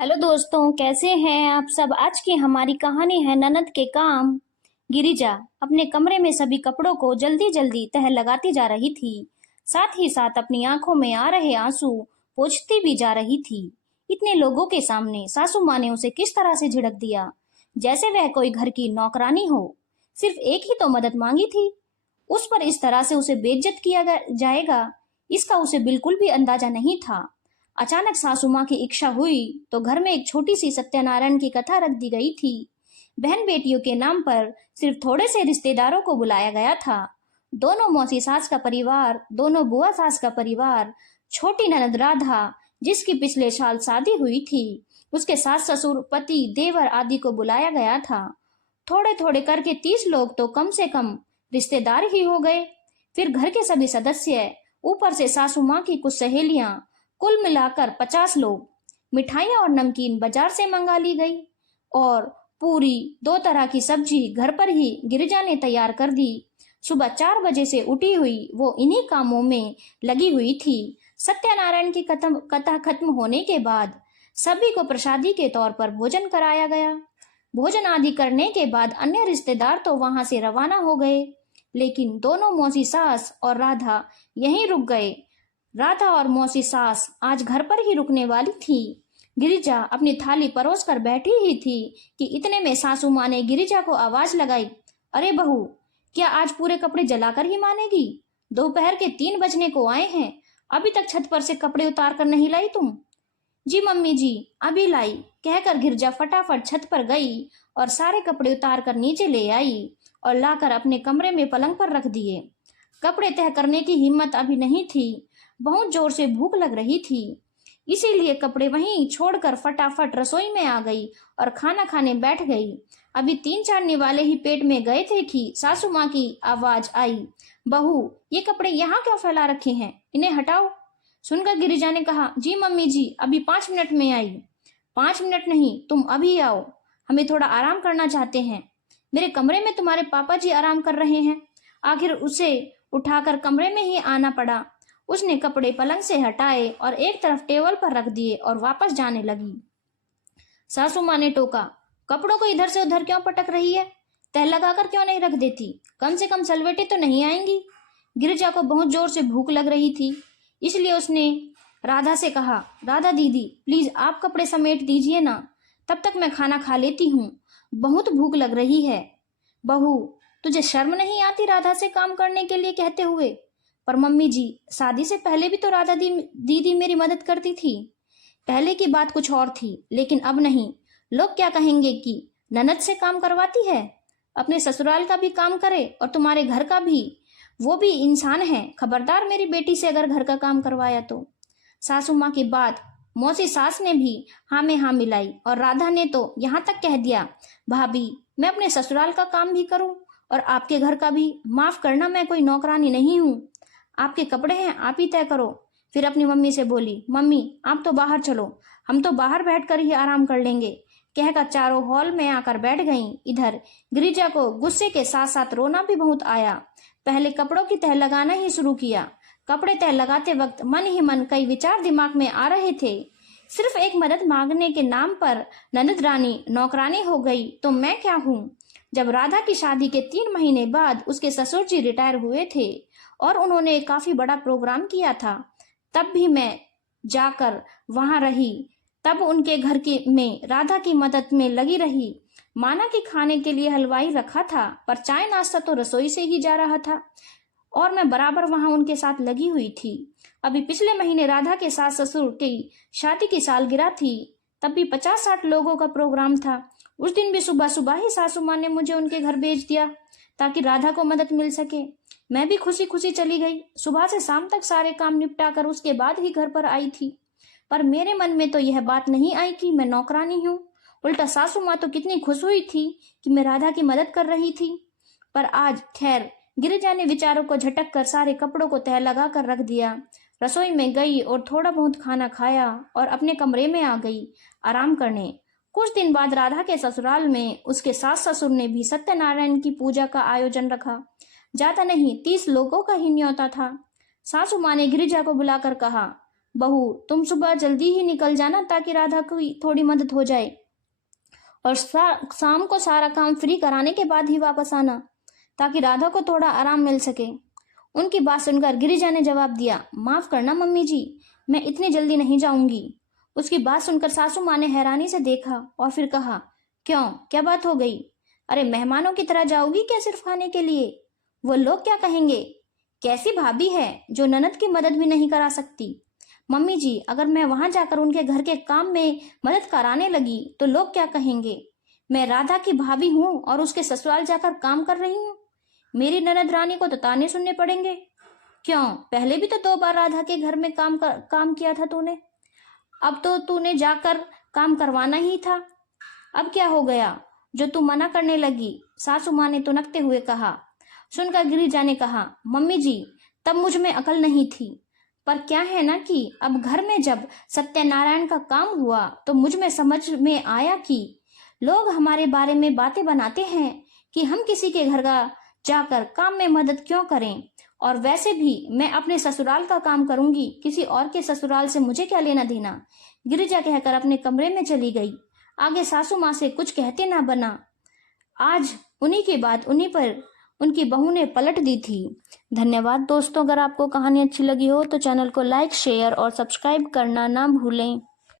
Hello दोस्तों, कैसे हैं आप सब। आज की हमारी कहानी है ननद के काम। गिरिजा अपने कमरे में सभी कपड़ों को जल्दी जल्दी तह लगाती जा रही थी। साथ ही साथ अपनी आंखों में आ रहे आंसू पोंछती भी जा रही थी। इतने लोगों के सामने सासू माँ ने उसे किस तरह से झिड़क दिया, जैसे वह कोई घर की नौकरानी हो। सिर्फ एक ही तो मदद मांगी थी, उस पर इस तरह से उसे बेइज्जत किया जाएगा, इसका उसे बिल्कुल भी अंदाजा नहीं था। अचानक सासू माँ की इच्छा हुई तो घर में एक छोटी सी सत्यनारायण की कथा रख दी गई थी। बहन बेटियों के नाम पर सिर्फ थोड़े से रिश्तेदारों को बुलाया गया था। दोनों मौसी सास का परिवार, दोनों बुआ सास का परिवार, छोटी ननद राधा जिसकी पिछले साल शादी हुई थी, उसके सास ससुर, पति, देवर आदि को बुलाया गया था। थोड़े थोड़े करके 30 लोग तो कम से कम रिश्तेदार ही हो गए। फिर घर के सभी सदस्य, ऊपर से सासू माँ की कुछ सहेलियां, कुल मिलाकर 50 लोग। मिठाइयाँ और नमकीन बाजार से मंगा ली गई और पूरी 2 तरह की सब्जी घर पर ही गिरिजा ने तैयार कर दी। सुबह 4 बजे से उठी हुई वो इन्हीं कामों में लगी हुई थी। सत्यनारायण की कथा खत्म होने के बाद सभी को प्रसादी के तौर पर भोजन कराया गया। भोजन आदि करने के बाद अन्य रिश्तेदार तो वहां से रवाना हो गए, लेकिन दोनों मौसी सास और राधा यहीं रुक गए। राधा और मौसी सास आज घर पर ही रुकने वाली थी। गिरिजा अपनी थाली परोस कर बैठी ही थी कि इतने में सासू माँ ने गिरिजा को आवाज लगाई, अरे बहू, क्या आज पूरे कपड़े जलाकर ही मानेगी? दोपहर के 3 बजने को आए हैं, अभी तक छत पर से कपड़े उतार कर नहीं लाई तुम? जी मम्मी जी, अभी लाई, कहकर गिरजा फटाफट छत पर गई और सारे कपड़े उतार कर नीचे ले आई और लाकर अपने कमरे में पलंग पर रख दिए। कपड़े तह करने की हिम्मत अभी नहीं थी, बहुत जोर से भूख लग रही थी, इसीलिए कपड़े वहीं छोड़कर फटाफट रसोई में आ गई और खाना खाने बैठ गई। अभी 3-4 निवाले ही पेट में गए थे कि सासू माँ की आवाज आई, बहू, ये कपड़े यहाँ क्यों फैला रखे हैं, इन्हें हटाओ। सुनकर गिरिजा ने कहा, जी मम्मी जी, अभी 5 मिनट में आई। 5 मिनट नहीं, तुम अभी आओ, हमें थोड़ा आराम करना चाहते हैं। मेरे कमरे में तुम्हारे पापा जी आराम कर रहे हैं। आखिर उसे उठाकर कमरे में ही आना पड़ा। उसने कपड़े पलंग से हटाए और एक तरफ टेबल पर रख दिए और वापस जाने लगी। सासू माँ ने टोका, कपड़ों को इधर से उधर क्यों पटक रही है? तह लगाकर क्यों नहीं रख देती? कम से कम सलवेटे तो नहीं आएंगी। गिरिजा को बहुत जोर से भूख लग रही थी, इसलिए उसने राधा से कहा, राधा दीदी, प्लीज आप कपड़े समेट दीजिए ना, तब तक मैं खाना खा लेती हूँ, बहुत भूख लग रही है। बहू, तुझे शर्म नहीं आती राधा से काम करने के लिए कहते हुए? पर मम्मी जी, शादी से पहले भी तो राधा दीदी मेरी मदद करती थी। पहले की बात कुछ और थी, लेकिन अब नहीं। लोग क्या कहेंगे कि ननद से काम करवाती है? अपने ससुराल का भी काम करे और तुम्हारे घर का भी, वो भी इंसान है। खबरदार मेरी बेटी से अगर घर का काम करवाया तो। सासू माँ की बात मौसी सास ने भी हाँ में हाँ मिलाई और राधा ने तो यहाँ तक कह दिया, भाभी, मैं अपने ससुराल का काम भी करूं और आपके घर का भी। माफ करना, मैं कोई नौकरानी नहीं हूँ। आपके कपड़े हैं, आप ही तय करो। फिर अपनी मम्मी से बोली, मम्मी आप तो बाहर चलो, हम तो बाहर बैठकर ही आराम कर लेंगे, कहकर चारों हॉल में आकर बैठ गईं। इधर गिरिजा को गुस्से के साथ साथ रोना भी बहुत आया। पहले कपड़ों की तह लगाना ही शुरू किया। कपड़े तह लगाते वक्त मन ही मन कई विचार दिमाग में आ रहे थे। सिर्फ एक मदद मांगने के नाम पर ननद रानी नौकरानी हो गई तो मैं क्या हूँ? जब राधा की शादी के 3 महीने बाद उसके ससुर जी रिटायर हुए थे और उन्होंने काफी बड़ा प्रोग्राम किया था, तब भी मैं जाकर वहां रही। तब उनके घर की में राधा की मदद में लगी रही। माना कि खाने के लिए हलवाई रखा था, पर चाय नाश्ता तो रसोई से ही जा रहा था और मैं बराबर वहां उनके साथ लगी हुई थी। अभी पिछले महीने राधा के सास ससुर की शादी की सालगिरह थी, तब भी 50-60 लोगों का प्रोग्राम था। उस दिन भी सुबह सुबह ही सासू माँ ने मुझे उनके घर भेज दिया ताकि राधा को मदद मिल सके। मैं भी खुशी खुशी चली गई। सुबह से शाम तक सारे काम निपटा कर उसके बाद ही घर पर आई थी। पर मेरे मन में तो यह बात नहीं आई कि मैं नौकरानी हूँ। उल्टा सासू माँ तो कितनी खुश हुई थी कि मैं राधा की मदद कर रही थी। पर आज खैर, गिरिजा ने विचारों को झटक कर सारे कपड़ों को तह लगा कर रख दिया। रसोई में गई और थोड़ा बहुत खाना खाया और अपने कमरे में आ गई आराम करने। कुछ दिन बाद राधा के ससुराल में उसके सास ससुर ने भी सत्यनारायण की पूजा का आयोजन रखा। ज्यादा नहीं, 30 लोगों का ही न्योता था। सासू माँ ने गिरिजा को बुलाकर कहा, बहू, तुम सुबह जल्दी ही निकल जाना ताकि राधा की थोड़ी मदद हो जाए, और शाम को सारा काम फ्री कराने के बाद ही वापस आना ताकि राधा को थोड़ा आराम मिल सके। उनकी बात सुनकर गिरिजा ने जवाब दिया, माफ करना मम्मी जी, मैं इतनी जल्दी नहीं जाऊंगी। उसकी बात सुनकर सासू माँ ने हैरानी से देखा और फिर कहा, क्यों, क्या बात हो गई? अरे मेहमानों की तरह जाओगी क्या सिर्फ खाने के लिए? वो लोग क्या कहेंगे? कैसी भाभी है जो ननद की मदद भी नहीं करा सकती? मम्मी जी, अगर मैं वहां जाकर उनके घर के काम में मदद कराने लगी तो लोग क्या कहेंगे? मैं राधा की भाभी हूँ और उसके ससुराल जाकर काम कर रही हूँ। मेरी ननद रानी को तो ताने सुनने पड़ेंगे। क्यों, पहले भी तो 2 बार राधा के घर में काम किया था तूने। अब तो तूने जाकर काम करवाना ही था। अब क्या हो गया जो तू मना करने लगी? सासू माँ ने तुनकते हुए कहा। सुनकर गिरिजा ने कहा, मम्मी जी, तब मुझ में अकल नहीं थी, पर क्या है ना कि अब घर में जब सत्यनारायण का काम हुआ तो मुझ में समझ में आया कि लोग हमारे बारे में बातें बनाते हैं कि हम किसी के घर का जाकर काम में मदद क्यों करें, और वैसे भी मैं अपने ससुराल का काम करूंगी, किसी और के ससुराल से मुझे क्या लेना देना। गिरिजा कहकर अपने कमरे में चली गई। आगे सासू माँ से कुछ कहते ना बना। आज उन्हीं की बात उन्हीं पर उनकी बहू ने पलट दी थी। धन्यवाद दोस्तों। अगर आपको कहानी अच्छी लगी हो तो चैनल को लाइक, शेयर और सब्सक्राइब करना ना भूलें।